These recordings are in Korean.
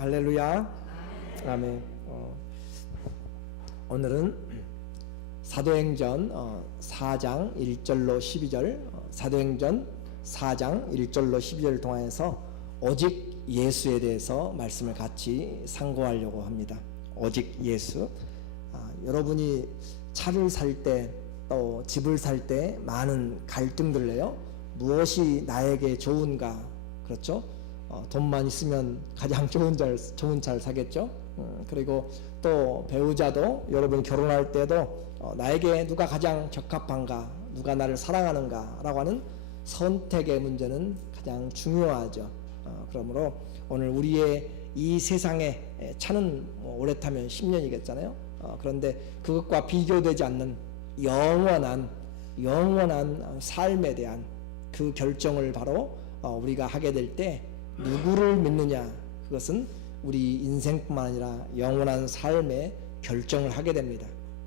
할렐루야. 아멘. 오늘은 사도행전 4장 1절로 12절, 사도행전 4장 1절로 12절을 통해서 오직 예수에 대해서 말씀을 같이 상고하려고 합니다. 오직 예수. 여러분이 차를 살 때, 또 집을 살 때 많은 갈등들을 해요. 무엇이 나에게 좋은가? 그렇죠? 돈만 있으면 가장 좋은 차를 사겠죠. 그리고 또 배우자도, 여러분 결혼할 때도 나에게 누가 가장 적합한가, 누가 나를 사랑하는가 라고 하는 선택의 문제는 가장 중요하죠. 그러므로 오늘 우리의 이 세상에 차는 오래 타면 10년이겠잖아요. 그런데 그것과 비교되지 않는 영원한 삶에 대한 그 결정을 바로 우리가 하게 될 때 누구를 믿느냐, 그것은 우리 인생뿐만 아니라 영원한 삶의 결정을 하게 됩니다.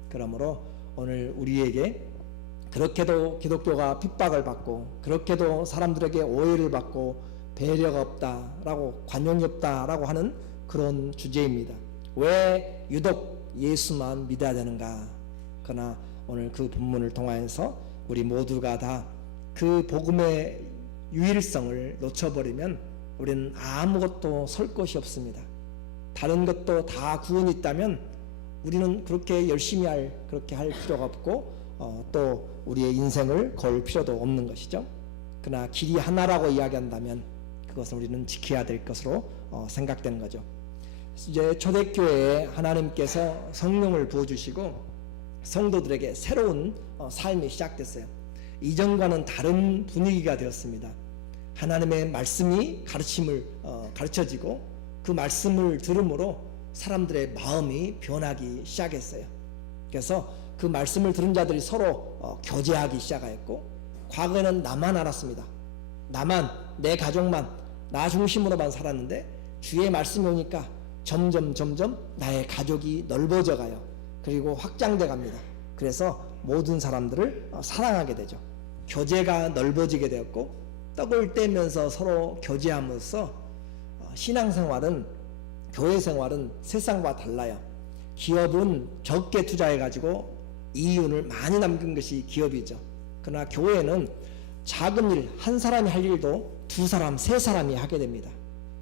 그러므로 오늘 우리에게 그렇게도 기독교가 핍박을 받고, 그렇게도 사람들에게 오해를 받고, 배려가 없다라고, 관용이 없다라고 하는 그런 주제입니다. 왜 유독 예수만 믿어야 되는가? 그러나 오늘 그 본문을 통하여서 우리 모두가 다 그 복음의 유일성을 놓쳐버리면 우리는 아무것도 설 것이 없습니다. 다른 것도 다 구원이 있다면 우리는 그렇게 열심히 그렇게 할 필요가 없고, 또 우리의 인생을 걸 필요도 없는 것이죠. 그러나 길이 하나라고 이야기한다면 그것을 우리는 지켜야 될 것으로 생각되는 거죠. 이제 초대교회에 하나님께서 성령을 부어주시고 성도들에게 새로운 삶이 시작됐어요. 이전과는 다른 분위기가 되었습니다. 하나님의 말씀이 가르쳐지고 그 말씀을 들음으로 사람들의 마음이 변하기 시작했어요. 그래서 그 말씀을 들은 자들이 서로 교제하기 시작하였고, 과거에는 나만 알았습니다. 나만, 내 가족만, 나 중심으로만 살았는데 주의 말씀이 오니까 점점 나의 가족이 넓어져 가요. 그리고 확장돼 갑니다. 그래서 모든 사람들을 사랑하게 되죠. 교제가 넓어지게 되었고, 떡을 떼면서 서로 교제함으로써 신앙생활은, 교회생활은 세상과 달라요. 기업은 적게 투자해가지고 이윤을 많이 남긴 것이 기업이죠. 그러나 교회는 작은 일, 한 사람이 할 일도 두 사람, 세 사람이 하게 됩니다.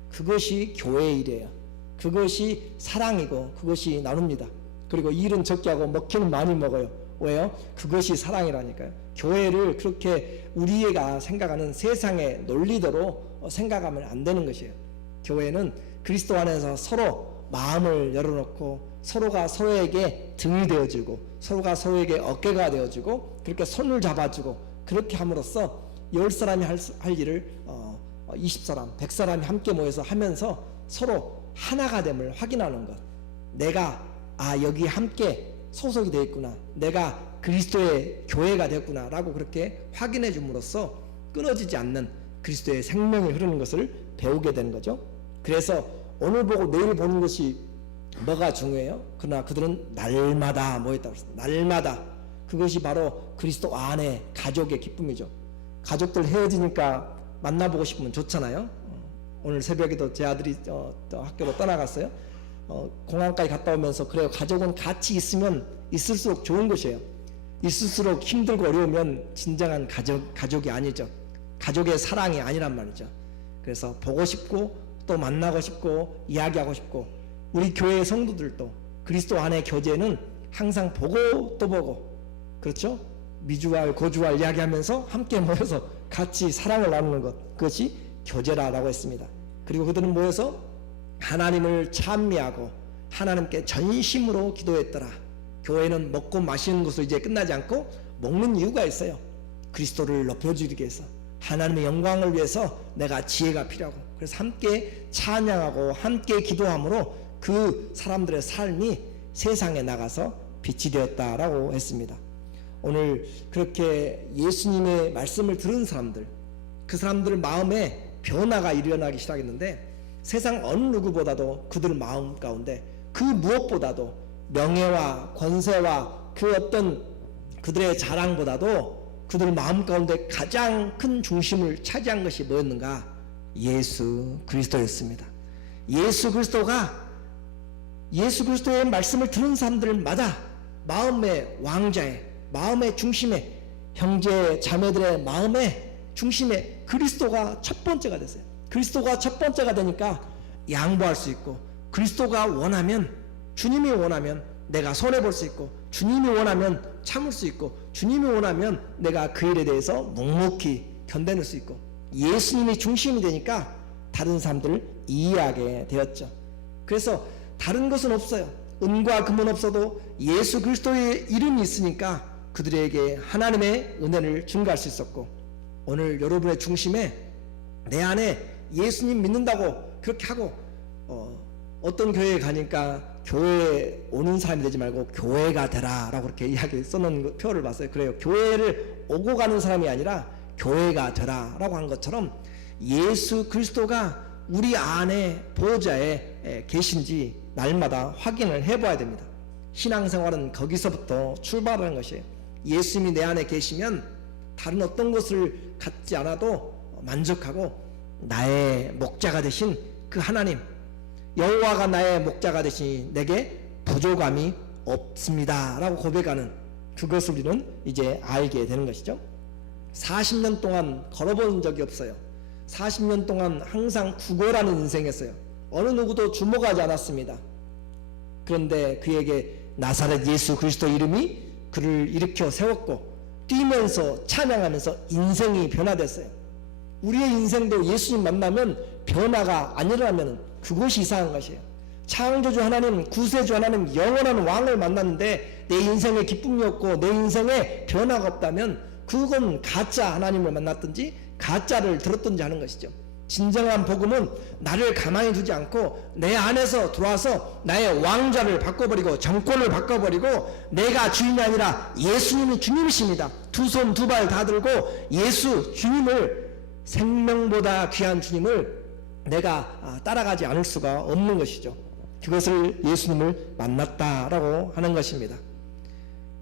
그것이 교회의 일이에요. 그것이 사랑이고 그것이 나눕니다. 그리고 일은 적게 하고 먹기는 많이 먹어요. 왜요? 그것이 사랑이라니까요. 교회를 그렇게 우리가 생각하는 세상의 논리대로 생각하면 안 되는 것이에요. 교회는 그리스도 안에서 서로 마음을 열어놓고 서로가 서로에게 등이 되어주고 서로가 서로에게 어깨가 되어주고 그렇게 손을 잡아주고, 그렇게 함으로써 10사람이 할 일을 20사람, 100사람이 함께 모여서 하면서 서로 하나가 됨을 확인하는 것. 내가 여기 함께 소속이 되어 있구나, 내가 그리스도의 교회가 됐구나 라고 그렇게 확인해 줌으로써 끊어지지 않는 그리스도의 생명이 흐르는 것을 배우게 되는 거죠. 그래서 오늘 보고 내일 보는 것이 뭐가 중요해요? 그러나 그들은 날마다 모였다고 했습니다. 날마다. 그것이 바로 그리스도 안에 가족의 기쁨이죠. 가족들 헤어지니까 만나보고 싶으면 좋잖아요. 오늘 새벽에도 제 아들이 학교로 떠나갔어요. 공항까지 갔다 오면서, 그래요, 가족은 같이 있으면 있을수록 좋은 것이에요. 있을수록 힘들고 어려우면 진정한 가족이 아니죠. 가족의 사랑이 아니란 말이죠. 그래서 보고 싶고 또 만나고 싶고 이야기하고 싶고, 우리 교회의 성도들도 그리스도 안의 교제는 항상 보고 또 보고, 그렇죠? 미주알 고주알 이야기하면서 함께 모여서 같이 사랑을 나누는 것, 그것이 교제라고 했습니다. 그리고 그들은 모여서 하나님을 찬미하고 하나님께 전심으로 기도했더라. 교회는 먹고 마시는 것으로 이제 끝나지 않고 먹는 이유가 있어요. 그리스도를 높여주기 위해서, 하나님의 영광을 위해서 내가 지혜가 필요하고, 그래서 함께 찬양하고 함께 기도함으로 그 사람들의 삶이 세상에 나가서 빛이 되었다라고 했습니다. 오늘 그렇게 예수님의 말씀을 들은 사람들, 그 사람들 마음에 변화가 일어나기 시작했는데, 세상 어느 누구보다도 그들 마음 가운데 그 무엇보다도 명예와 권세와 그 어떤 그들의 자랑보다도 그들 마음 가운데 가장 큰 중심을 차지한 것이 뭐였는가? 예수 그리스도였습니다. 예수 그리스도의 말씀을 들은 사람들마다 마음의 왕자에, 마음의 중심에, 형제 자매들의 마음의 중심에 그리스도가 첫 번째가 됐어요. 그리스도가 첫 번째가 되니까 양보할 수 있고, 그리스도가 원하면, 주님이 원하면 내가 손해볼 수 있고, 주님이 원하면 참을 수 있고, 주님이 원하면 내가 그 일에 대해서 묵묵히 견뎌낼 수 있고, 예수님이 중심이 되니까 다른 사람들을 이해하게 되었죠. 그래서 다른 것은 없어요. 은과 금은 없어도 예수 그리스도의 이름이 있으니까 그들에게 하나님의 은혜를 증가할 수 있었고, 오늘 여러분의 중심에 내 안에 예수님 믿는다고 그렇게 하고 어떤 교회에 가니까 교회에 오는 사람이 되지 말고 교회가 되라 라고 그렇게 이야기 써놓은 표를 봤어요. 그래요. 교회를 오고 가는 사람이 아니라 교회가 되라 라고 한 것처럼 예수 그리스도가 우리 안에 보호자에 계신지 날마다 확인을 해봐야 됩니다. 신앙생활은 거기서부터 출발하는 것이에요. 예수님이 내 안에 계시면 다른 어떤 것을 갖지 않아도 만족하고, 나의 목자가 되신 그 하나님, 여호와가 나의 목자가 되시니 내게 부족함이 없습니다 라고 고백하는 그것을 우리는 이제 알게 되는 것이죠. 40년 동안 걸어본 적이 없어요. 40년 동안 항상 구걸하는 인생이었어요. 어느 누구도 주목하지 않았습니다. 그런데 그에게 나사렛 예수 그리스도 이름이 그를 일으켜 세웠고, 뛰면서 찬양하면서 인생이 변화됐어요. 우리의 인생도 예수님 만나면 변화가 안 일어나면 그것이 이상한 것이에요. 창조주 하나님, 구세주 하나님, 영원한 왕을 만났는데 내 인생에 기쁨이 없고 내 인생에 변화가 없다면 그건 가짜 하나님을 만났든지 가짜를 들었든지 하는 것이죠. 진정한 복음은 나를 가만히 두지 않고 내 안에서 들어와서 나의 왕좌를 바꿔버리고 정권을 바꿔버리고, 내가 주인이 아니라 예수님이 주님이십니다. 두 손 두 발 다 들고 예수 주님을, 생명보다 귀한 주님을 내가 따라가지 않을 수가 없는 것이죠. 그것을 예수님을 만났다라고 하는 것입니다.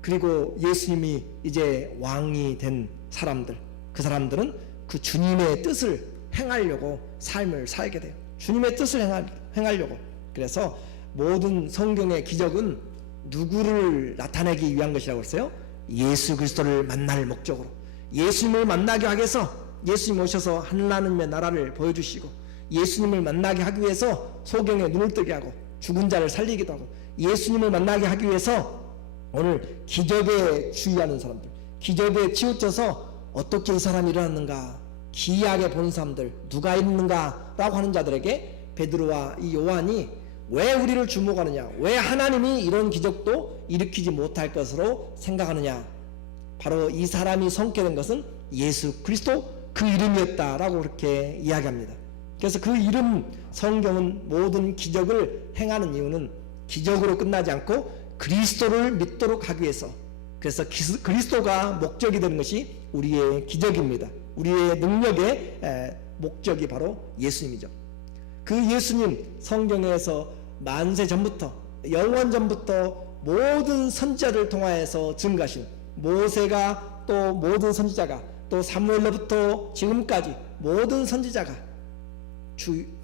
그리고 예수님이 이제 왕이 된 사람들, 그 사람들은 그 주님의 뜻을 행하려고 삶을 살게 돼요. 주님의 뜻을 행하려고. 그래서 모든 성경의 기적은 누구를 나타내기 위한 것이라고 했어요? 예수 그리스도를 만날 목적으로, 예수님을 만나게 하기 위해서 예수님 오셔서 하나님의 나라를 보여주시고, 예수님을 만나게 하기 위해서 소경에 눈을 뜨게 하고 죽은 자를 살리기도 하고, 예수님을 만나게 하기 위해서 오늘 기적에 주의하는 사람들, 기적에 치우쳐서 어떻게 이 사람이 일어났는가, 기이하게 보는 사람들, 누가 있는가 라고 하는 자들에게 베드로와 이 요한이 왜 우리를 주목하느냐, 왜 하나님이 이런 기적도 일으키지 못할 것으로 생각하느냐, 바로 이 사람이 성게 된 것은 예수 그리스도 그 이름이었다라고 그렇게 이야기합니다. 그래서 그 이름, 성경은 모든 기적을 행하는 이유는 기적으로 끝나지 않고 그리스도를 믿도록 하기 위해서, 그래서 그리스도가 목적이 되는 것이 우리의 기적입니다. 우리의 능력의 목적이 바로 예수님이죠. 그 예수님, 성경에서 만세 전부터, 영원 전부터 모든 선지자를 통하여서 증가하신, 모세가 또 모든 선지자가, 또 사무엘로부터 지금까지 모든 선지자가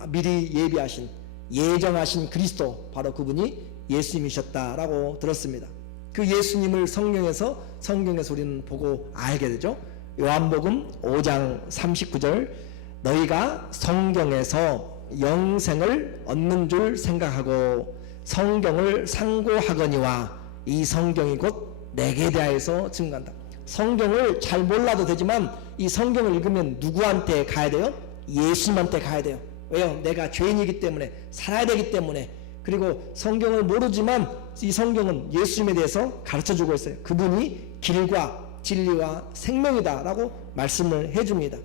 미리 예비하신, 예정하신 그리스도, 바로 그분이 예수님이셨다라고 들었습니다. 그 예수님을 성경에서 우리는 보고 알게 되죠. 요한복음 5장 39절, 너희가 성경에서 영생을 얻는 줄 생각하고 성경을 상고하거니와 이 성경이 곧 내게 대하여서 증거한다. 성경을 잘 몰라도 되지만 이 성경을 읽으면 누구한테 가야 돼요? 예수님한테 가야 돼요. 왜요? 내가 죄인이기 때문에, 살아야 되기 때문에. 그리고 성경을 모르지만 이 성경은 예수님에 대해서 가르쳐주고 있어요. 그분이 길과 진리와 생명이다 라고 말씀을 해줍니다.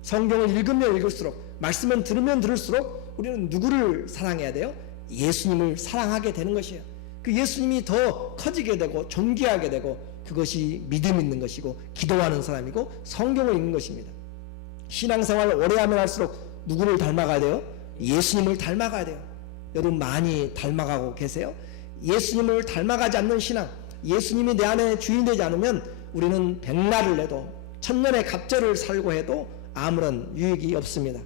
성경을 읽으면 읽을수록, 말씀을 들으면 들을수록 우리는 누구를 사랑해야 돼요? 예수님을 사랑하게 되는 것이에요. 그 예수님이 더 커지게 되고 존귀하게 되고, 그것이 믿음 있는 것이고 기도하는 사람이고 성경을 읽는 것입니다. 신앙생활을 오래 하면 할수록 누구를 닮아가야 돼요? 예수님을 닮아가야 돼요. 여러분 많이 닮아가고 계세요? 예수님을 닮아가지 않는 신앙, 예수님이 내 안에 주인 되지 않으면 우리는 백날을 내도 천년의 갑절을 살고 해도 아무런 유익이 없습니다.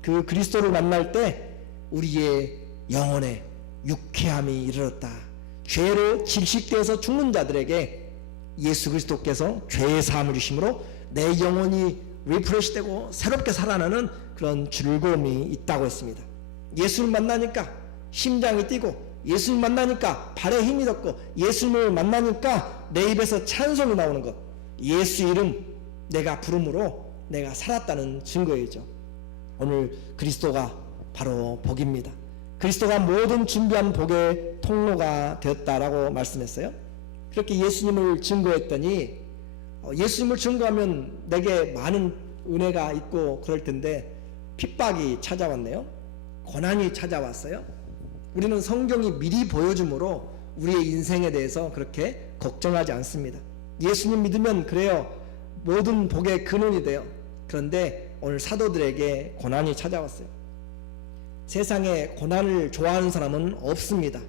그 그리스도를 만날 때 우리의 영혼에 유쾌함이 이르렀다. 죄로 질식되어서 죽는 자들에게 예수 그리스도께서 죄의 사함을 주심으로 내 영혼이 리프레시되고 새롭게 살아나는 그런 즐거움이 있다고 했습니다. 예수를 만나니까 심장이 뛰고, 예수를 만나니까 발에 힘이 돋고, 예수님을 만나니까 내 입에서 찬송이 나오는 것, 예수 이름 내가 부름으로 내가 살았다는 증거이죠. 오늘 그리스도가 바로 복입니다. 그리스도가 모든 준비한 복의 통로가 되었다라고 말씀했어요. 그렇게 예수님을 증거했더니 예수님을 증거하면 내게 많은 은혜가 있고 그럴 텐데 핍박이 찾아왔네요. 고난이 찾아왔어요. 우리는 성경이 미리 보여주므로 우리의 인생에 대해서 그렇게 걱정하지 않습니다. 예수님 믿으면 그래요. 모든 복의 근원이 돼요. 그런데 오늘 사도들에게 고난이 찾아왔어요. 세상에 고난을 좋아하는 사람은 없습니다.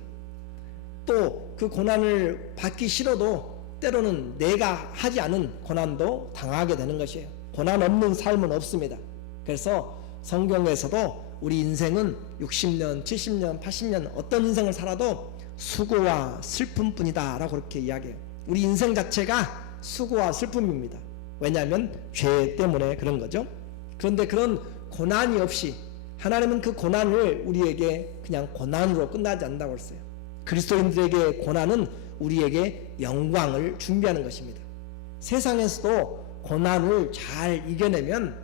또 그 고난을 받기 싫어도 때로는 내가 하지 않은 고난도 당하게 되는 것이에요. 고난 없는 삶은 없습니다. 그래서 성경에서도 우리 인생은 60년, 70년, 80년 어떤 인생을 살아도 수고와 슬픔뿐이다 라고 그렇게 이야기해요. 우리 인생 자체가 수고와 슬픔입니다. 왜냐하면 죄 때문에 그런 거죠. 그런데 그런 고난이 없이 하나님은 그 고난을 우리에게 그냥 고난으로 끝나지 않는다고 했어요. 그리스도인들에게 고난은 우리에게 영광을 준비하는 것입니다. 세상에서도 고난을 잘 이겨내면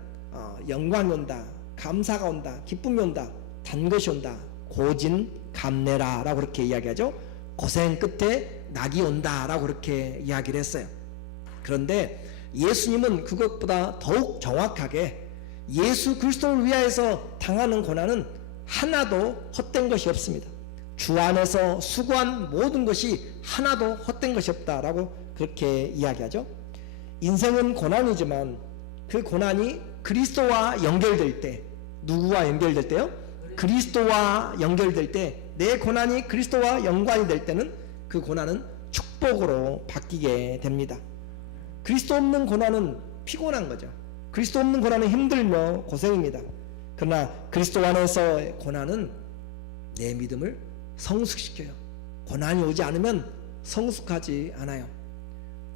영광이 온다, 감사가 온다, 기쁨이 온다, 단 것이 온다, 고진감래라 라고 그렇게 이야기하죠. 고생 끝에 낙이 온다 라고 그렇게 이야기를 했어요. 그런데 예수님은 그것보다 더욱 정확하게 예수 그리스도를 위하여서 당하는 고난은 하나도 헛된 것이 없습니다. 주 안에서 수고한 모든 것이 하나도 헛된 것이 없다라고 그렇게 이야기하죠. 인생은 고난이지만 그 고난이 그리스도와 연결될 때, 누구와 연결될 때요? 그리스도와 연결될 때, 내 고난이 그리스도와 연관이 될 때는 그 고난은 축복으로 바뀌게 됩니다. 그리스도 없는 고난은 피곤한 거죠. 그리스도 없는 고난은 힘들며 고생입니다. 그러나 그리스도 안에서의 고난은 내 믿음을 성숙시켜요. 고난이 오지 않으면 성숙하지 않아요.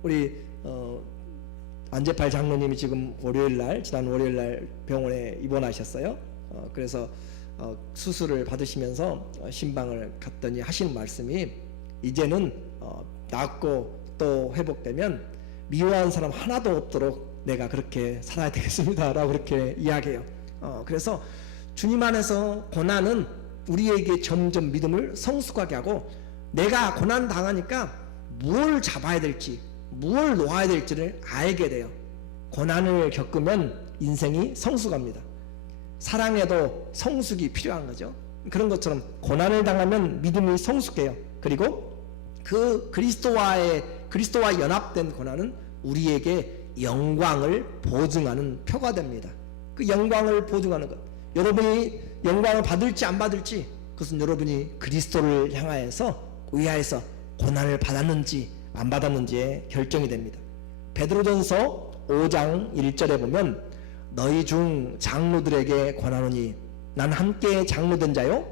우리 안재팔 장로님이 지금 지난 월요일날 병원에 입원하셨어요. 그래서 수술을 받으시면서 신방을 갔더니 하시는 말씀이 이제는 낫고 또 회복되면 미워하는 사람 하나도 없도록 내가 그렇게 살아야 되겠습니다 라고 그렇게 이야기해요. 그래서 주님 안에서 고난은 우리에게 점점 믿음을 성숙하게 하고, 내가 고난 당하니까 무엇을 잡아야 될지, 무엇을 놓아야 될지를 알게 돼요. 고난을 겪으면 인생이 성숙합니다. 사랑에도 성숙이 필요한 거죠. 그런 것처럼 고난을 당하면 믿음이 성숙해요. 그리고 그 그리스도와 연합된 고난은 우리에게 영광을 보증하는 표가 됩니다. 그 영광을 보증하는 것, 여러분이 영광을 받을지 안 받을지 그것은 여러분이 그리스도를 위하여서 고난을 받았는지 안 받았는지에 결정이 됩니다. 베드로전서 5장 1절에 보면 너희 중 장로들에게 권하노니 난 함께 장로된 자요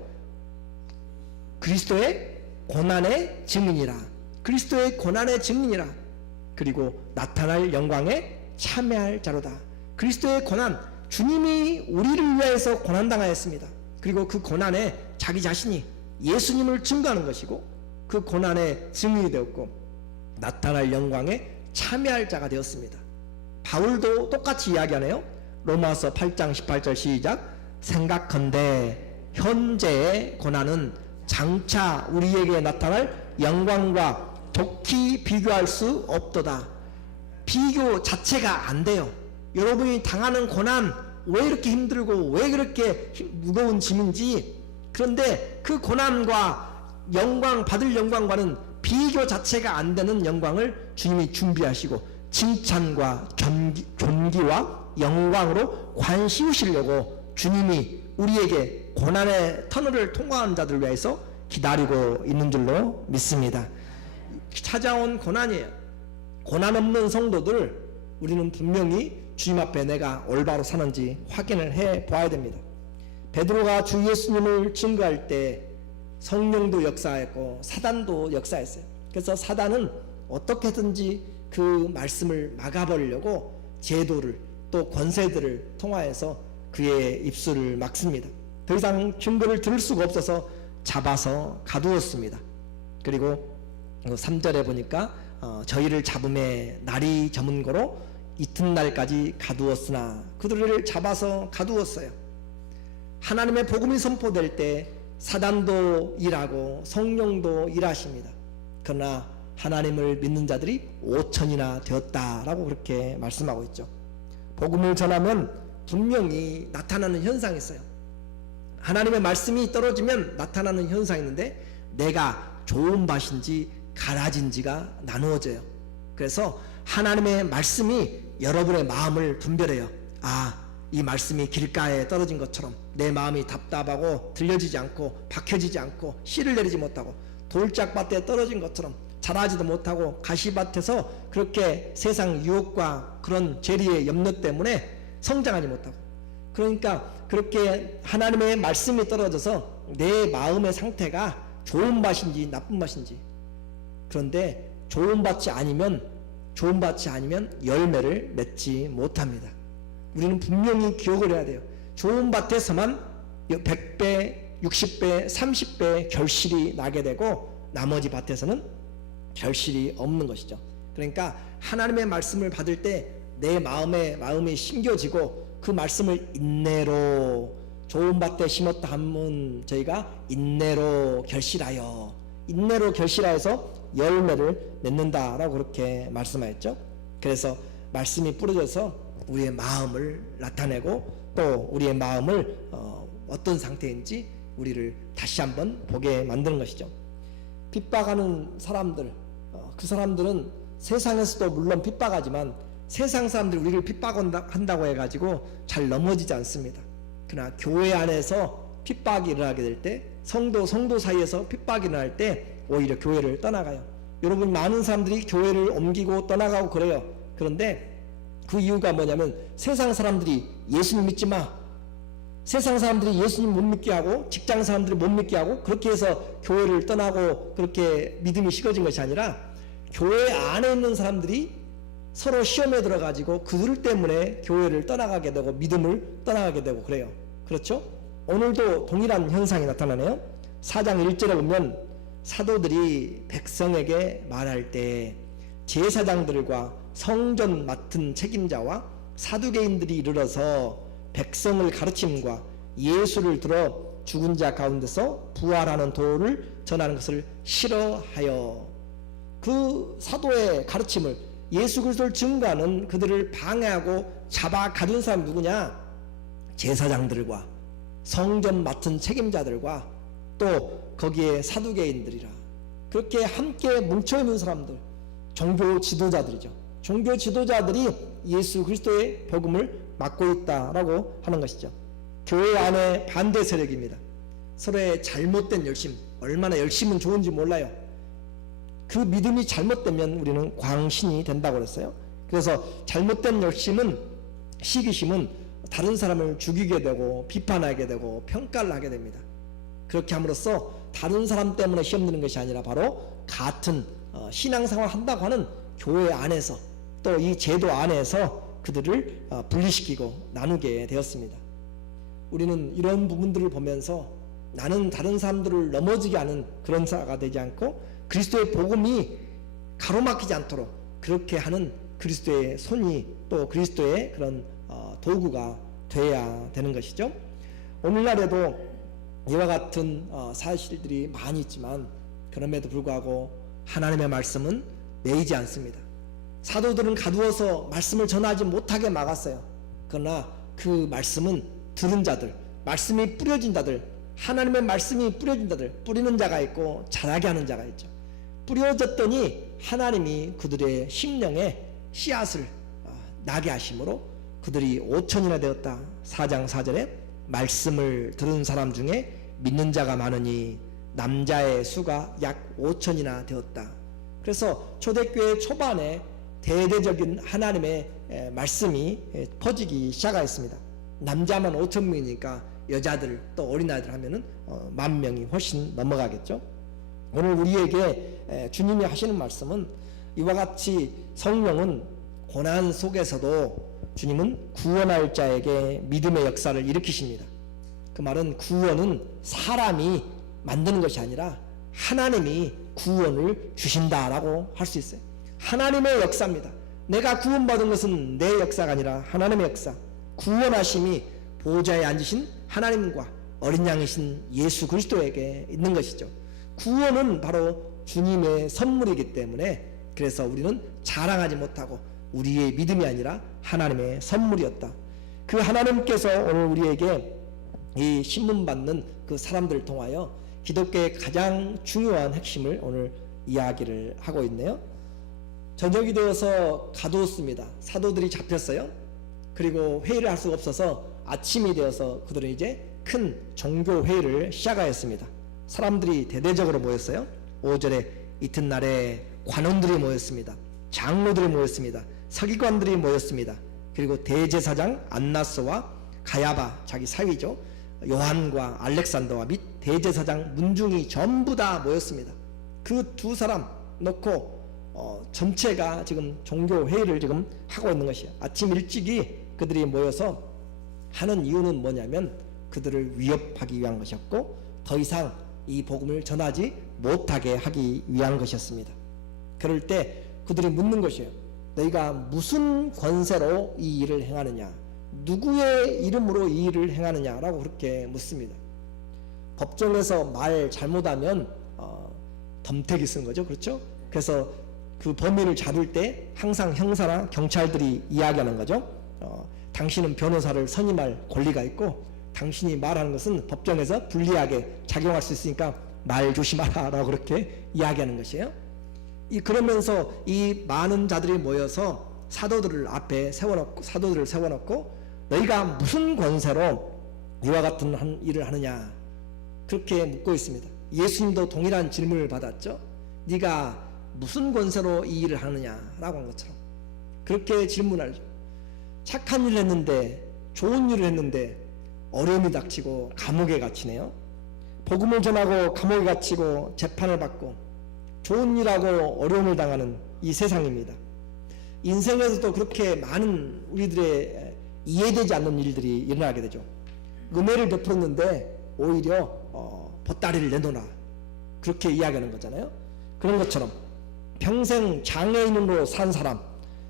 그리스도의 고난의 증인이라. 그리스도의 고난의 증인이라. 그리고 나타날 영광에 참여할 자로다. 그리스도의 고난, 주님이 우리를 위하여서 고난당하였습니다. 그리고 그 고난에 자기 자신이 예수님을 증거하는 것이고 그 고난의 증인이 되었고 나타날 영광에 참여할 자가 되었습니다. 바울도 똑같이 이야기하네요. 로마서 8장 18절 시작. 생각컨대 현재의 고난은 장차 우리에게 나타날 영광과 독히 비교할 수 없도다. 비교 자체가 안 돼요. 여러분이 당하는 고난 왜 이렇게 힘들고 왜 그렇게 무거운 짐인지, 그런데 그 고난과 받을 영광과는 비교 자체가 안 되는 영광을 주님이 준비하시고 칭찬과 존귀와 영광으로 관시우시려고 주님이 우리에게 고난의 터널을 통과하는 자들을 위해서 기다리고 있는 줄로 믿습니다. 찾아온 고난이에요. 고난 없는 성도들 우리는 분명히 주님 앞에 내가 올바로 사는지 확인을 해 보아야 됩니다. 베드로가 주 예수님을 증거할 때 성령도 역사했고 사단도 역사했어요. 그래서 사단은 어떻게든지 그 말씀을 막아버리려고 제도를 또 권세들을 통하여서 그의 입술을 막습니다. 더 이상 증거를 들을 수가 없어서 잡아서 가두었습니다. 그리고 3절에 보니까 저희를 잡음에 날이 저문 거로 이튿날까지 가두었으나 그들을 잡아서 가두었어요. 하나님의 복음이 선포될 때 사단도 일하고 성령도 일하십니다. 그러나 하나님을 믿는 자들이 5천이나 되었다라고 그렇게 말씀하고 있죠. 복음을 전하면 분명히 나타나는 현상이 있어요. 하나님의 말씀이 떨어지면 나타나는 현상이 있는데 내가 좋은 밭인지 가라진지가 나누어져요. 그래서 하나님의 말씀이 여러분의 마음을 분별해요. 이 말씀이 길가에 떨어진 것처럼 내 마음이 답답하고 들려지지 않고 박혀지지 않고 씨를 내리지 못하고 돌짝밭에 떨어진 것처럼 자라지도 못하고 가시밭에서 그렇게 세상 유혹과 그런 재리의 염려 때문에 성장하지 못하고, 그러니까 그렇게 하나님의 말씀이 떨어져서 내 마음의 상태가 좋은 밭인지 나쁜 밭인지, 그런데 좋은 밭이 아니면 열매를 맺지 못합니다. 우리는 분명히 기억을 해야 돼요. 좋은 밭에서만 100배, 60배, 30배 결실이 나게 되고 나머지 밭에서는 결실이 없는 것이죠. 그러니까 하나님의 말씀을 받을 때 내 마음이 심겨지고 그 말씀을 인내로, 좋은 밭에 심었다 하면 저희가 인내로 결실하여서 열매를 맺는다라고 그렇게 말씀하였죠. 그래서 말씀이 뿌려져서 우리의 마음을 나타내고 또 우리의 마음을 어떤 상태인지 우리를 다시 한번 보게 만드는 것이죠. 핍박하는 사람들, 그 사람들은 세상에서도 물론 핍박하지만 세상 사람들이 우리를 핍박한다고 해가지고 잘 넘어지지 않습니다. 그러나 교회 안에서 핍박이 일어나게 될 때, 성도 사이에서 핍박이 일어날 때 오히려 교회를 떠나가요. 여러분, 많은 사람들이 교회를 옮기고 떠나가고 그래요. 그런데 그 이유가 뭐냐면 세상 사람들이 예수님 믿지 마, 세상 사람들이 예수님 못 믿게 하고 직장 사람들이 못 믿게 하고 그렇게 해서 교회를 떠나고 그렇게 믿음이 식어진 것이 아니라 교회 안에 있는 사람들이 서로 시험에 들어가지고 그들 때문에 교회를 떠나가게 되고 믿음을 떠나가게 되고 그래요. 그렇죠? 오늘도 동일한 현상이 나타나네요. 4장 1절에 보면 사도들이 백성에게 말할 때 제사장들과 성전 맡은 책임자와 사두개인들이 이르러서 백성을 가르침과 예수를 들어 죽은 자 가운데서 부활하는 도를 전하는 것을 싫어하여, 그 사도의 가르침을, 예수 그리스도를 증거하는 그들을 방해하고 잡아 가둔 사람 누구냐? 제사장들과 성전 맡은 책임자들과 또 거기에 사두개인들이라. 그렇게 함께 뭉쳐있는 사람들, 종교 지도자들이죠. 종교 지도자들이 예수 그리스도의 복음을 막고 있다라고 하는 것이죠. 교회 안에 반대 세력입니다. 서로의 잘못된 열심, 얼마나 열심은 좋은지 몰라요. 그 믿음이 잘못되면 우리는 광신이 된다고 그랬어요. 그래서 잘못된 열심은, 시기심은 다른 사람을 죽이게 되고 비판하게 되고 평가를 하게 됩니다. 그렇게 함으로써 다른 사람 때문에 시험 드는 것이 아니라 바로 같은 신앙생활 한다고 하는 교회 안에서 또 이 제도 안에서 그들을 분리시키고 나누게 되었습니다. 우리는 이런 부분들을 보면서 나는 다른 사람들을 넘어지게 하는 그런 자가 되지 않고 그리스도의 복음이 가로막히지 않도록 그렇게 하는 그리스도의 손이 또 그리스도의 그런 도구가 되어야 되는 것이죠. 오늘날에도 이와 같은 사실들이 많이 있지만 그럼에도 불구하고 하나님의 말씀은 매이지 않습니다. 사도들은 가두어서 말씀을 전하지 못하게 막았어요. 그러나 그 말씀은 들은 자들, 말씀이 뿌려진 자들, 하나님의 말씀이 뿌려진 자들, 뿌리는 자가 있고 자라게 하는 자가 있죠. 뿌려졌더니 하나님이 그들의 심령에 씨앗을 나게 하심으로 그들이 5천이나 되었다. 4장 4절에 말씀을 들은 사람 중에 믿는 자가 많으니 남자의 수가 약 5천이나 되었다. 그래서 초대교회 초반에 대대적인 하나님의 말씀이 퍼지기 시작하였습니다. 남자만 5천 명이니까 여자들 또 어린아이들 하면은 10,000명이 훨씬 넘어가겠죠. 오늘 우리에게 주님이 하시는 말씀은 이와 같이 성령은 고난 속에서도 주님은 구원할 자에게 믿음의 역사를 일으키십니다. 그 말은 구원은 사람이 만드는 것이 아니라 하나님이 구원을 주신다라고 할 수 있어요. 하나님의 역사입니다. 내가 구원받은 것은 내 역사가 아니라 하나님의 역사. 구원하심이 보좌에 앉으신 하나님과 어린 양이신 예수 그리스도에게 있는 것이죠. 구원은 바로 주님의 선물이기 때문에 그래서 우리는 자랑하지 못하고 우리의 믿음이 아니라 하나님의 선물이었다. 그 하나님께서 오늘 우리에게 이 신문 받는 그 사람들을 통하여 기독교의 가장 중요한 핵심을 오늘 이야기를 하고 있네요. 저녁이 되어서 가두었습니다. 사도들이 잡혔어요. 그리고 회의를 할 수가 없어서 아침이 되어서 그들은 이제 큰 종교 회의를 시작하였습니다. 사람들이 대대적으로 모였어요. 5절에 이튿날에 관원들이 모였습니다. 장로들이 모였습니다. 서기관들이 모였습니다. 그리고 대제사장 안나스와 가야바 자기 사위죠. 요한과 알렉산더와 및 대제사장 문중이 전부 다 모였습니다. 그 두 사람 놓고 전체가 지금 종교 회의를 지금 하고 있는 것이에요. 아침 일찍이 그들이 모여서 하는 이유는 뭐냐면 그들을 위협하기 위한 것이었고 더 이상 이 복음을 전하지 못하게 하기 위한 것이었습니다. 그럴 때 그들이 묻는 것이에요. 너희가 무슨 권세로 이 일을 행하느냐, 누구의 이름으로 이 일을 행하느냐라고 그렇게 묻습니다. 법정에서 말 잘못하면 덤태기 쓰는 거죠. 그렇죠? 그래서 그 범인을 잡을 때 항상 형사나 경찰들이 이야기하는 거죠. 당신은 변호사를 선임할 권리가 있고 당신이 말하는 것은 법정에서 불리하게 작용할 수 있으니까 말 조심하라 라고 그렇게 이야기하는 것이에요. 그러면서 이 많은 자들이 모여서 사도들을 세워놓고 너희가 무슨 권세로 이와 같은 일을 하느냐 그렇게 묻고 있습니다. 예수님도 동일한 질문을 받았죠. 네가 무슨 권세로 이 일을 하느냐라고 한 것처럼 그렇게 질문하죠. 착한 일을 했는데 좋은 일을 했는데 어려움이 닥치고 감옥에 갇히네요. 복음을 전하고 감옥에 갇히고 재판을 받고 좋은 일하고 어려움을 당하는 이 세상입니다. 인생에서도 그렇게 많은 우리들의 이해되지 않는 일들이 일어나게 되죠. 은혜를 베풀었는데 오히려 보따리를 내놓으라 그렇게 이야기하는 거잖아요. 그런 것처럼 평생 장애인으로 산 사람,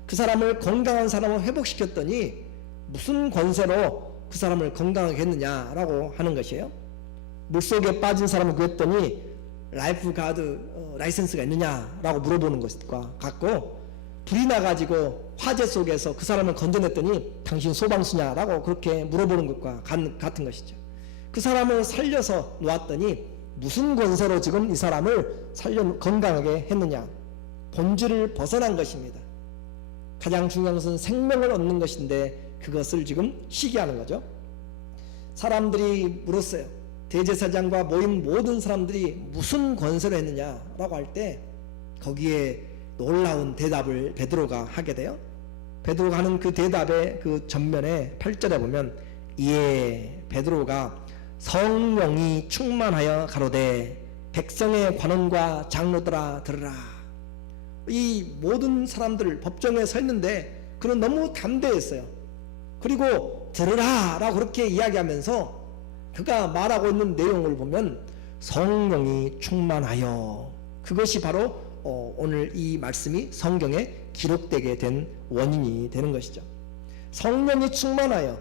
그 사람을 건강한 사람으로 회복시켰더니 무슨 권세로 그 사람을 건강하게 했느냐라고 하는 것이에요. 물속에 빠진 사람을 구했더니 라이프 가드 라이센스가 있느냐라고 물어보는 것과 같고, 불이 나가지고 화재 속에서 그 사람을 건져냈더니 당신 소방수냐라고 그렇게 물어보는 것과 같은 것이죠. 그 사람을 살려서 놓았더니 무슨 권세로 지금 이 사람을 살려 건강하게 했느냐. 본질을 벗어난 것입니다. 가장 중요한 것은 생명을 얻는 것인데 그것을 지금 시기하는 거죠. 사람들이 물었어요. 대제사장과 모인 모든 사람들이 무슨 권세로 했느냐라고 할 때 거기에 놀라운 대답을 베드로가 하게 돼요. 베드로가 하는 그 대답의 그 전면에 8절에 보면 이에 베드로가 성령이 충만하여 가로되 백성의 관원과 장로들아 들으라. 이 모든 사람들 법정에 서 있는데 그는 너무 담대했어요. 그리고 들으라 라고 그렇게 이야기하면서 그가 말하고 있는 내용을 보면 성령이 충만하여, 그것이 바로 오늘 이 말씀이 성경에 기록되게 된 원인이 되는 것이죠. 성령이 충만하여.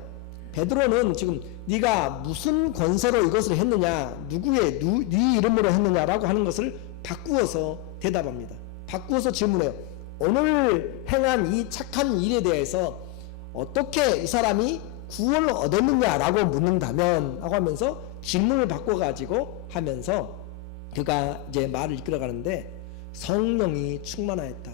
베드로는 지금 네가 무슨 권세로 이것을 했느냐, 네 이름으로 했느냐라고 하는 것을 바꾸어서 대답합니다. 바꾸어서 질문해요. 오늘 행한 이 착한 일에 대해서 어떻게 이 사람이 구원을 얻었느냐라고 묻는다면 하고 하면서 질문을 바꿔가지고 하면서 그가 이제 말을 이끌어가는데 성령이 충만하였다.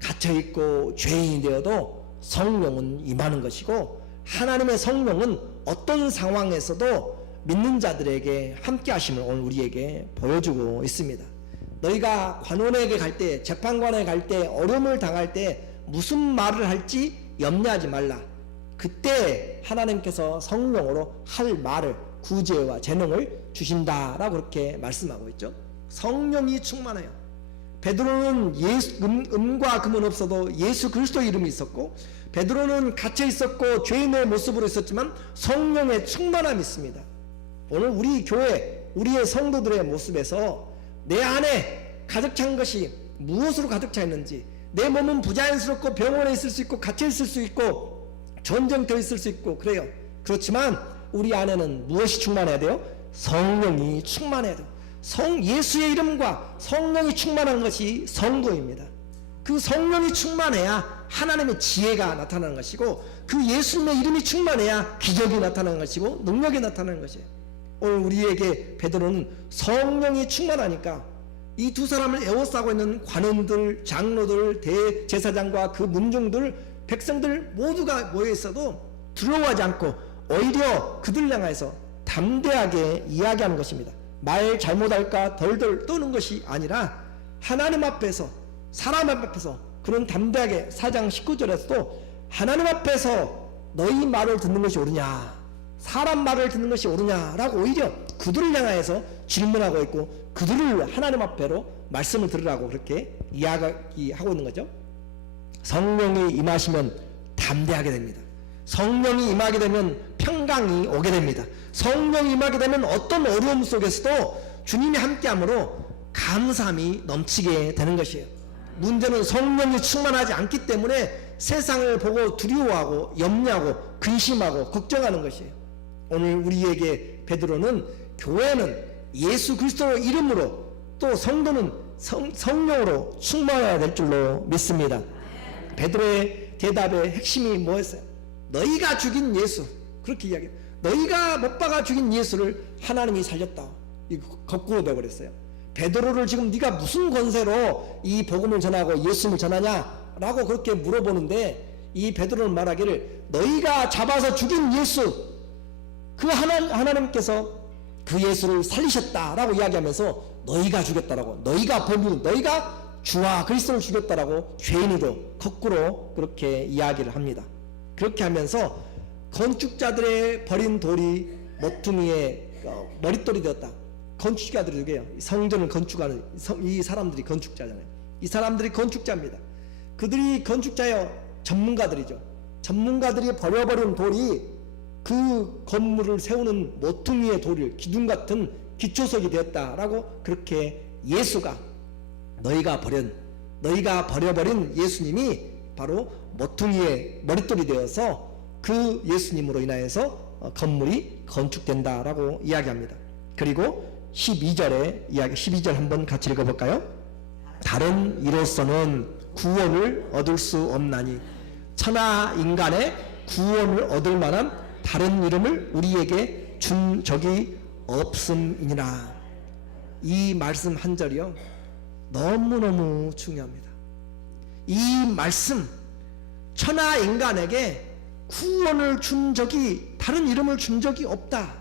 갇혀있고 죄인이 되어도 성령은 임하는 것이고 하나님의 성령은 어떤 상황에서도 믿는 자들에게 함께 하심을 오늘 우리에게 보여주고 있습니다. 너희가 관원에게 갈 때, 재판관에 갈 때, 어려움을 당할 때 무슨 말을 할지 염려하지 말라. 그때 하나님께서 성령으로 할 말을, 구제와 재능을 주신다라고 그렇게 말씀하고 있죠. 성령이 충만해요. 베드로는 음과 금은 없어도 예수 그리스도 이름이 있었고, 베드로는 갇혀 있었고 죄인의 모습으로 있었지만 성령의 충만함이 있습니다. 오늘 우리 교회, 우리의 성도들의 모습에서 내 안에 가득 찬 것이 무엇으로 가득 차 있는지, 내 몸은 부자연스럽고 병원에 있을 수 있고 갇혀 있을 수 있고 전쟁터에 있을 수 있고 그래요. 그렇지만 우리 안에는 무엇이 충만해야 돼요? 성령이 충만해야 돼요. 예수의 이름과 성령이 충만한 것이 성도입니다. 그 성령이 충만해야 하나님의 지혜가 나타나는 것이고, 그 예수님의 이름이 충만해야 기적이 나타나는 것이고 능력이 나타나는 것이에요. 오늘 우리에게 베드로는 성령이 충만하니까 이 두 사람을 에워싸고 있는 관원들, 장로들, 대제사장과 그 문중들, 백성들 모두가 모여 있어도 두려워하지 않고 오히려 그들 향해서 담대하게 이야기하는 것입니다. 말 잘못할까 덜덜 떠는 것이 아니라 하나님 앞에서, 사람 앞에서 그런 담대하게 4장 19절에서도 하나님 앞에서 너희 말을 듣는 것이 옳으냐, 사람 말을 듣는 것이 옳으냐라고 오히려 그들을 향하여서 질문하고 있고, 그들을 하나님 앞에로 말씀을 들으라고 그렇게 이야기하고 있는 거죠. 성령이 임하시면 담대하게 됩니다. 성령이 임하게 되면 평강이 오게 됩니다. 성령이 임하게 되면 어떤 어려움 속에서도 주님이 함께함으로 감사함이 넘치게 되는 것이에요. 문제는 성령이 충만하지 않기 때문에 세상을 보고 두려워하고 염려하고 근심하고 걱정하는 것이에요. 오늘 우리에게 베드로는 교회는 예수 그리스도 이름으로, 또 성도는 성령으로 충만해야 될 줄로 믿습니다. 베드로의 대답의 핵심이 뭐였어요? 너희가 죽인 예수, 그렇게 이야기해요. 너희가 못 박아 죽인 예수를 하나님이 살렸다. 이거 거꾸로 되어버렸어요. 베드로를 지금 네가 무슨 권세로 이 복음을 전하고 예수님을 전하냐라고 그렇게 물어보는데, 이 베드로는 말하기를 너희가 잡아서 죽인 예수, 그 하나님께서 그 예수를 살리셨다라고 이야기하면서 너희가 죽였다라고, 너희가 범인, 너희가 주와 그리스도를 죽였다라고 죄인으로 거꾸로 그렇게 이야기를 합니다. 그렇게 하면서 건축자들의 버린 돌이 모퉁이의 머릿돌이 되었다. 건축자들이 누구예요? 성전을 건축하는 이 사람들이 건축자잖아요. 이 사람들이 건축자입니다. 그들이 건축자여 전문가들이죠. 전문가들이 버려버린 돌이 그 건물을 세우는 모퉁이의 돌을 기둥 같은 기초석이 되었다라고 그렇게 예수가, 너희가 버려버린 예수님이 바로 모퉁이의 머릿돌이 되어서 그 예수님으로 인하여서 건물이 건축된다라고 이야기합니다. 그리고 12절 한번 같이 읽어볼까요? 다른 이로서는 구원을 얻을 수 없나니 천하 인간의 구원을 얻을 만한 다른 이름을 우리에게 준 적이 없음이니라. 이 말씀 한 절이요, 너무너무 중요합니다. 이 말씀, 천하 인간에게 구원을 준 적이, 다른 이름을 준 적이 없다.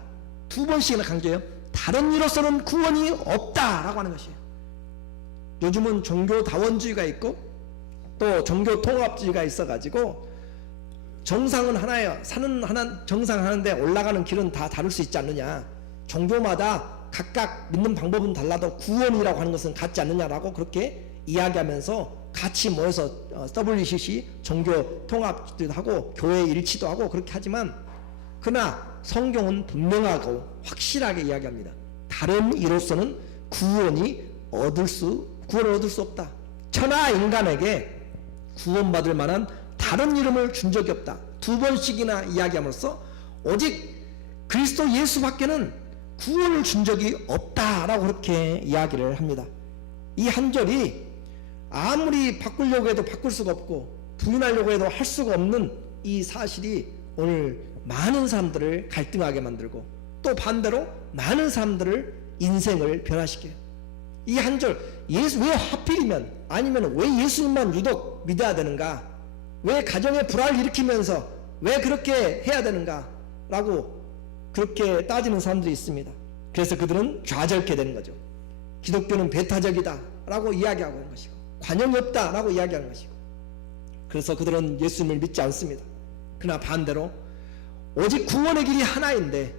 2번씩이나 강조해요. 다른 이로서는 구원이 없다라고 하는 것이에요. 요즘은 종교다원주의가 있고 또 종교통합주의가 있어가지고 정상은 하나예요. 정상 하는데 올라가는 길은 다 다를 수 있지 않느냐. 종교마다 각각 믿는 방법은 달라도 구원이라고 하는 것은 같지 않느냐라고 그렇게 이야기하면서 같이 모여서 WCC 종교 통합도 하고 교회 일치도 하고 그렇게 하지만, 그러나 성경은 분명하고 확실하게 이야기합니다. 다른 이로서는 구원을 얻을 수 없다. 천하 인간에게 구원받을 만한 다른 이름을 준 적이 없다. 2번씩이나 이야기함으로써 오직 그리스도 예수밖에는 구원을 준 적이 없다라고 그렇게 이야기를 합니다. 이 한 절이 아무리 바꾸려고 해도 바꿀 수가 없고 부인하려고 해도 할 수가 없는 이 사실이 오늘 많은 사람들을 갈등하게 만들고, 또 반대로 많은 사람들을 인생을 변화시켜요. 이 한 절, 왜 하필이면, 아니면 왜 예수님만 유독 믿어야 되는가, 왜 가정에 불화를 일으키면서 왜 그렇게 해야 되는가 라고 그렇게 따지는 사람들이 있습니다. 그래서 그들은 좌절케 되는 거죠. 기독교는 배타적이다 라고 이야기하고 있는 것이고 관용이 없다 라고 이야기하는 것이고, 그래서 그들은 예수님을 믿지 않습니다. 그러나 반대로 오직 구원의 길이 하나인데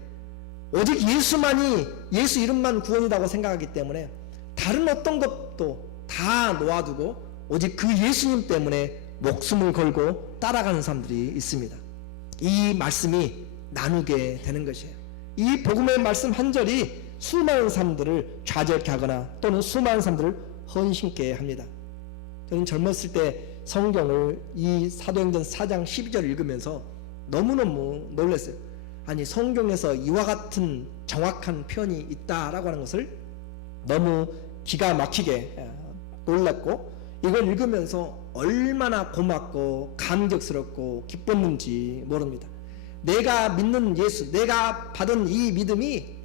오직 예수만이, 예수 이름만 구원이라고 생각하기 때문에 다른 어떤 것도 다 놓아두고 오직 그 예수님 때문에 목숨을 걸고 따라가는 사람들이 있습니다. 이 말씀이 나누게 되는 것이에요. 이 복음의 말씀 한 절이 수많은 사람들을 좌절케 하거나 또는 수많은 사람들을 헌신케 합니다. 저는 젊었을 때 성경을 이 사도행전 4장 12절을 읽으면서 너무너무 놀랐어요. 아니, 성경에서 이와 같은 정확한 표현이 있다라고 하는 것을 너무 기가 막히게 놀랐고, 이걸 읽으면서 얼마나 고맙고 감격스럽고 기뻤는지 모릅니다. 내가 믿는 예수, 내가 받은 이 믿음이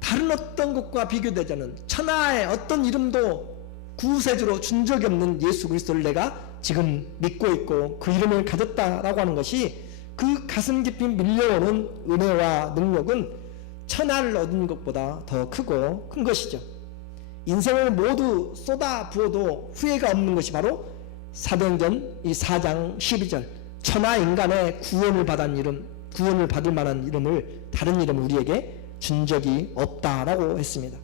다른 어떤 것과 비교되지 않는, 천하의 어떤 이름도 구세주로 준 적이 없는 예수 그리스도를 내가 지금 믿고 있고 그 이름을 가졌다라고 하는 것이, 그 가슴 깊이 밀려오는 은혜와 능력은 천하를 얻은 것보다 더 크고 큰 것이죠. 인생을 모두 쏟아 부어도 후회가 없는 것이 바로 사도행전 이 4장 12절, 천하 인간의 구원을 받은 이름, 구원을 받을 만한 이름을, 다른 이름을 우리에게 준 적이 없다라고 했습니다.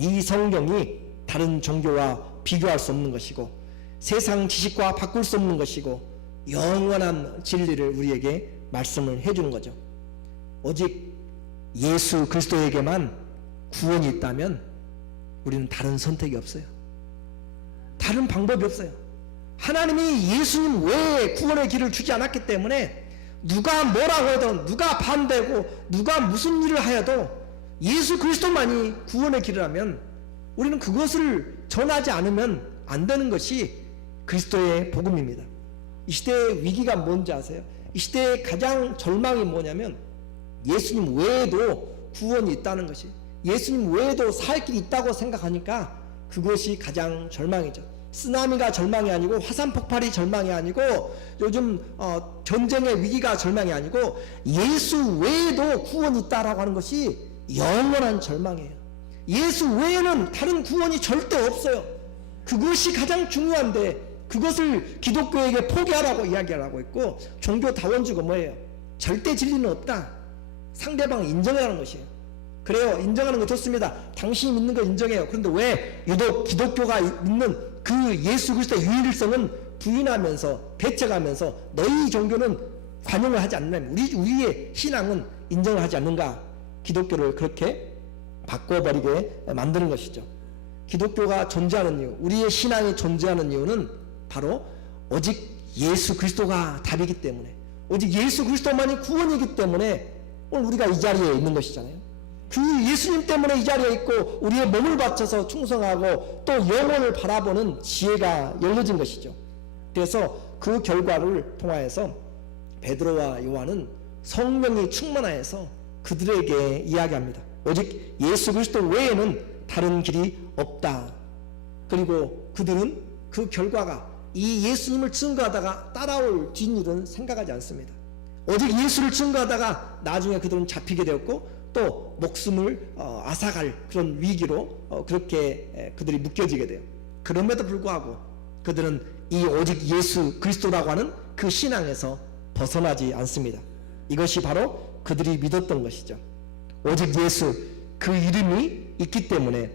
이 성경이 다른 종교와 비교할 수 없는 것이고 세상 지식과 바꿀 수 없는 것이고 영원한 진리를 우리에게 말씀을 해주는 거죠. 오직 예수 그리스도에게만 구원이 있다면 우리는 다른 선택이 없어요. 다른 방법이 없어요. 하나님이 예수님 외에 구원의 길을 주지 않았기 때문에 누가 뭐라고 해도, 누가 반대고 누가 무슨 일을 하여도 예수 그리스도만이 구원의 길을 하면 우리는 그것을 전하지 않으면 안 되는 것이 그리스도의 복음입니다. 이 시대의 위기가 뭔지 아세요? 이 시대의 가장 절망이 뭐냐면 예수님 외에도 구원이 있다는 것이, 예수님 외에도 살 길이 있다고 생각하니까 그것이 가장 절망이죠. 쓰나미가 절망이 아니고 화산 폭발이 절망이 아니고 요즘 전쟁의 위기가 절망이 아니고 예수 외에도 구원이 있다라고 하는 것이 영원한 절망이에요. 예수 외에는 다른 구원이 절대 없어요. 그것이 가장 중요한데 그것을 기독교에게 포기하라고 이야기하라고 했고, 종교 다원주가 뭐예요? 절대 진리는 없다. 상대방을 인정하라는 것이에요. 그래요, 인정하는 거 좋습니다. 당신이 믿는 거 인정해요. 그런데 왜 유독 기독교가 믿는 그 예수 그리스도의 유일성은 부인하면서 배척하면서 너희 종교는 관용을 하지 않는다면 우리의 신앙은 인정을 하지 않는가? 기독교를 그렇게 바꿔버리게 만드는 것이죠. 기독교가 존재하는 이유, 우리의 신앙이 존재하는 이유는 바로 오직 예수 그리스도가 답이기 때문에, 오직 예수 그리스도만이 구원이기 때문에 오늘 우리가 이 자리에 있는 것이잖아요. 그 예수님 때문에 이 자리에 있고 우리의 몸을 바쳐서 충성하고 또 영혼을 바라보는 지혜가 열려진 것이죠. 그래서 그 결과를 통하여서 베드로와 요한은 성령이 충만하여서 그들에게 이야기합니다. 오직 예수 그리스도 외에는 다른 길이 없다. 그리고 그들은 그 결과가 이 예수님을 증거하다가 따라올 뒷일은 생각하지 않습니다. 오직 예수를 증거하다가 나중에 그들은 잡히게 되었고 또 목숨을 앗아갈 그런 위기로 그렇게 그들이 묶여지게 돼요. 그럼에도 불구하고 그들은 이 오직 예수 그리스도라고 하는 그 신앙에서 벗어나지 않습니다. 이것이 바로 그들이 믿었던 것이죠. 오직 예수 그 이름이 있기 때문에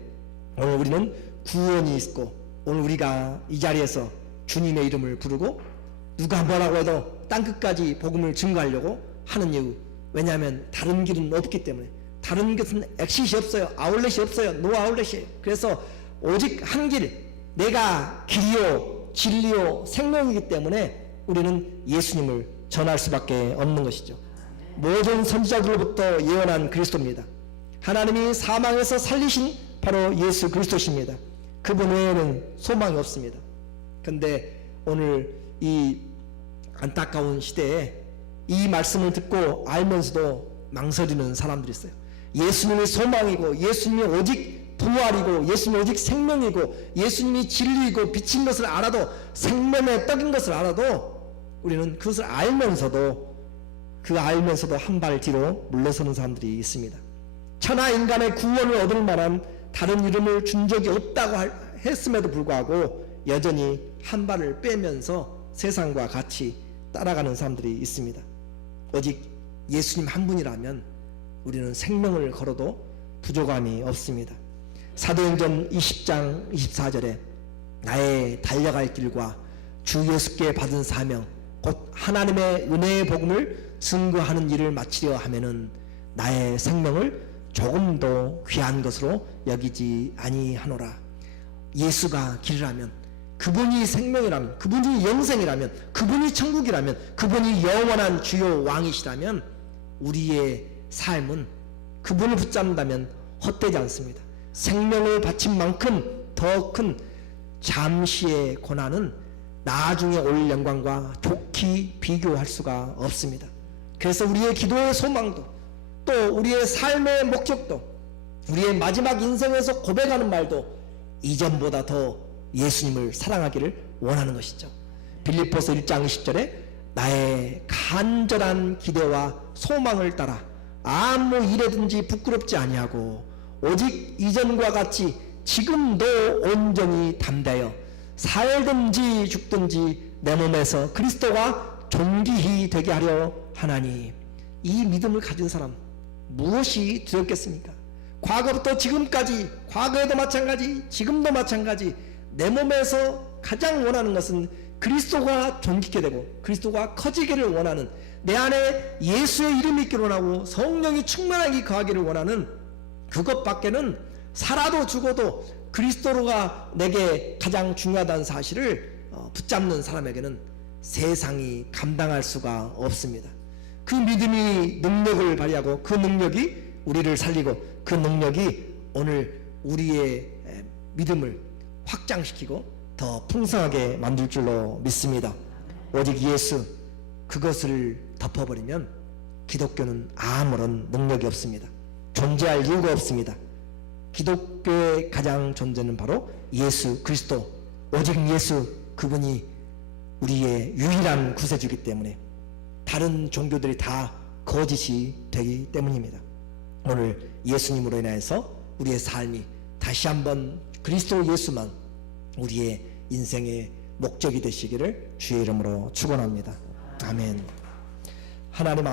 오늘 우리는 구원이 있고, 오늘 우리가 이 자리에서 주님의 이름을 부르고 누가 뭐라고 해도 땅끝까지 복음을 증거하려고 하는 이유, 왜냐하면 다른 길은 없기 때문에. 다른 것은 엑싯이 없어요. 아울렛이 없어요. 노 아울렛이에요. 그래서 오직 한 길, 내가 길이요 진리요 생명이기 때문에 우리는 예수님을 전할 수밖에 없는 것이죠. 모든 선지자들로부터 예언한 그리스도입니다. 하나님이 사망에서 살리신 바로 예수 그리스도십니다. 그분 외에는 소망이 없습니다. 그런데 오늘 이 안타까운 시대에 이 말씀을 듣고 알면서도 망설이는 사람들이 있어요. 예수님이 소망이고 예수님이 오직 부활이고 예수님이 오직 생명이고 예수님이 진리이고 빛인 것을 알아도, 생명의 떡인 것을 알아도 우리는 그것을 알면서도 한 발 뒤로 물러서는 사람들이 있습니다. 천하 인간의 구원을 얻을 만한 다른 이름을 준 적이 없다고 했음에도 불구하고 여전히 한 발을 빼면서 세상과 같이 따라가는 사람들이 있습니다. 오직 예수님 한 분이라면 우리는 생명을 걸어도 부족함이 없습니다. 사도행전 20장 24절에 나의 달려갈 길과 주 예수께 받은 사명 곧 하나님의 은혜의 복음을 증거하는 일을 마치려 하면은 나의 생명을 조금도 귀한 것으로 여기지 아니하노라. 예수가 길이라면, 그분이 생명이라면, 그분이 영생이라면, 그분이 천국이라면, 그분이 영원한 주요 왕이시라면 우리의 삶은 그분을 붙잡는다면 헛되지 않습니다. 생명을 바친 만큼 더 큰 잠시의 고난은 나중에 올 영광과 좋게 비교할 수가 없습니다. 그래서 우리의 기도의 소망도, 또 우리의 삶의 목적도, 우리의 마지막 인생에서 고백하는 말도 이전보다 더 예수님을 사랑하기를 원하는 것이죠. 빌립보서 1장 20절에 나의 간절한 기대와 소망을 따라 아무 일에든지 부끄럽지 아니하고 오직 이전과 같이 지금도 온전히 담대하여 살든지 죽든지 내 몸에서 그리스도가 존귀히 되게 하려 하나니. 이 믿음을 가진 사람 무엇이 두렵겠습니까? 과거부터 지금까지, 과거에도 마찬가지, 지금도 마찬가지, 내 몸에서 가장 원하는 것은 그리스도가 존귀케 되고 그리스도가 커지기를 원하는, 내 안에 예수의 이름이 있기를 원하고 성령이 충만하게 거하기를 원하는 그것밖에는 살아도 죽어도 그리스도가 내게 가장 중요하다는 사실을 붙잡는 사람에게는 세상이 감당할 수가 없습니다. 그 믿음이 능력을 발휘하고 그 능력이 우리를 살리고 그 능력이 오늘 우리의 믿음을 확장시키고 더 풍성하게 만들 줄로 믿습니다. 오직 예수, 그것을 덮어버리면 기독교는 아무런 능력이 없습니다. 존재할 이유가 없습니다. 기독교의 가장 존재는 바로 예수 그리스도, 오직 예수, 그분이 우리의 유일한 구세주이기 때문에 다른 종교들이 다 거짓이 되기 때문입니다. 오늘 예수님으로 인해서 우리의 삶이 다시 한번 그리스도 예수만 우리의 인생의 목적이 되시기를 주의 이름으로 축원합니다. 아멘. 하나님